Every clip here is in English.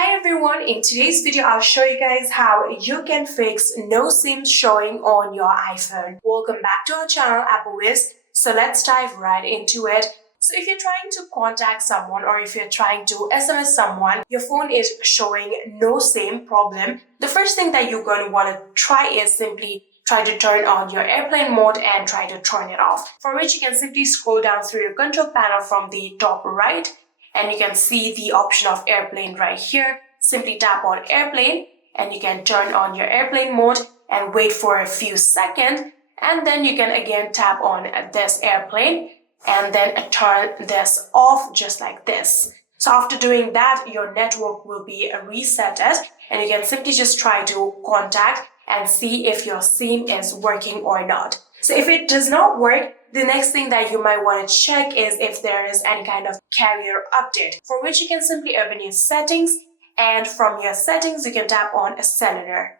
Hi everyone, in today's video I'll show you guys how you can fix no SIM showing on your iPhone. Welcome back to our channel iOS. So let's dive right into it. So if you're trying to contact someone or if you're trying to SMS someone, your phone is showing no SIM problem, the first thing that you're going to want to try is simply try to turn on your airplane mode and try to turn it off. For which you can simply scroll down through your control panel from the top right. And you can see the option of airplane right here. Simply tap on airplane and you can turn on your airplane mode and wait for a few seconds. And then you can again tap on this airplane and then turn this off just like this. So after doing that, your network will be resetted and you can simply just try to contact and see if your SIM is working or not. So if it does not work, the next thing that you might want to check is if there is any kind of carrier update, for which you can simply open your settings, and from your settings you can tap on a cellular.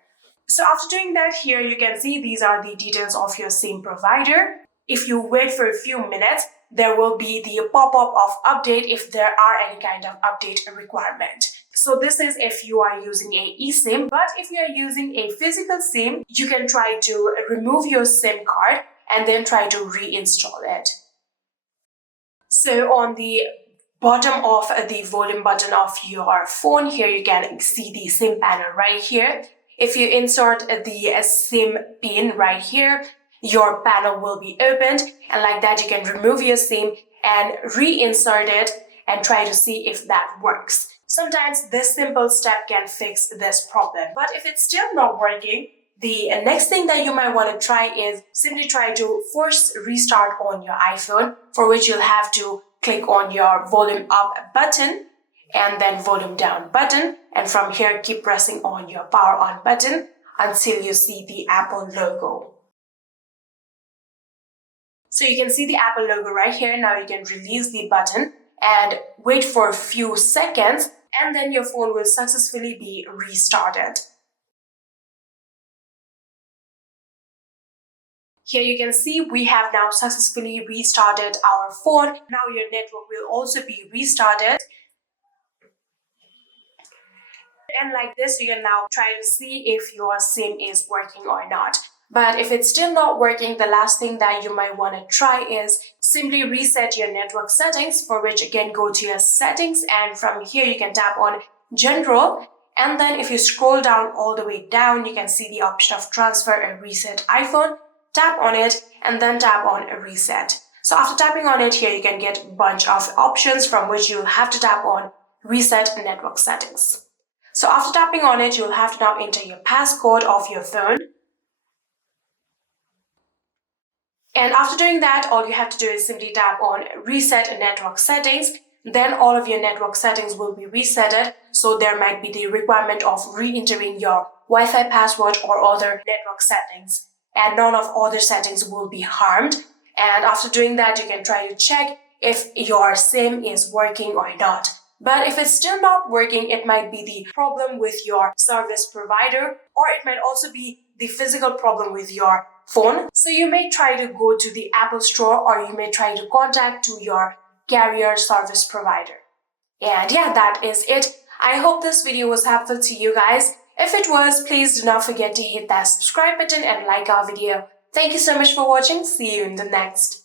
So after doing that, here you can see these are the details of your SIM provider. If you wait for a few minutes, there will be the pop-up of update if there are any kind of update requirement. So this is if you are using a eSIM, but if you are using a physical SIM, you can try to remove your SIM card and then try to reinstall it. So on the bottom of the volume button of your phone, here you can see the SIM panel right here. If you insert the SIM pin right here, your panel will be opened, and like that you can remove your SIM and reinsert it and try to see if that works. Sometimes this simple step can fix this problem, but if it's still not working, the next thing that you might want to try is simply try to force restart on your iPhone, for which you'll have to click on your volume up button and then volume down button, and from here keep pressing on your power on button until you see the Apple logo. So you can see the Apple logo right here. Now you can release the button and wait for a few seconds, and then your phone will successfully be restarted. Here you can see we have now successfully restarted our phone. Now your network will also be restarted. And like this, you can now try to see if your SIM is working or not. But if it's still not working, the last thing that you might want to try is simply reset your network settings, for which again go to your settings, and from here you can tap on General. And then if you scroll down all the way down, you can see the option of Transfer and Reset iPhone. Tap on it and then tap on Reset. So after tapping on it, here you can get a bunch of options from which you'll have to tap on Reset Network Settings. So after tapping on it, you'll have to now enter your passcode of your phone. And after doing that, all you have to do is simply tap on Reset Network Settings. Then all of your network settings will be resetted. So there might be the requirement of re-entering your Wi-Fi password or other network settings. And none of other settings will be harmed. And after doing that, you can try to check if your SIM is working or not. But if it's still not working, it might be the problem with your service provider, or it might also be the physical problem with your phone. So you may try to go to the Apple Store, or you may try to contact to your carrier service provider. And yeah, that is it. I hope this video was helpful to you guys. If it was, please do not forget to hit that subscribe button and like our video. Thank you so much for watching. See you in the next.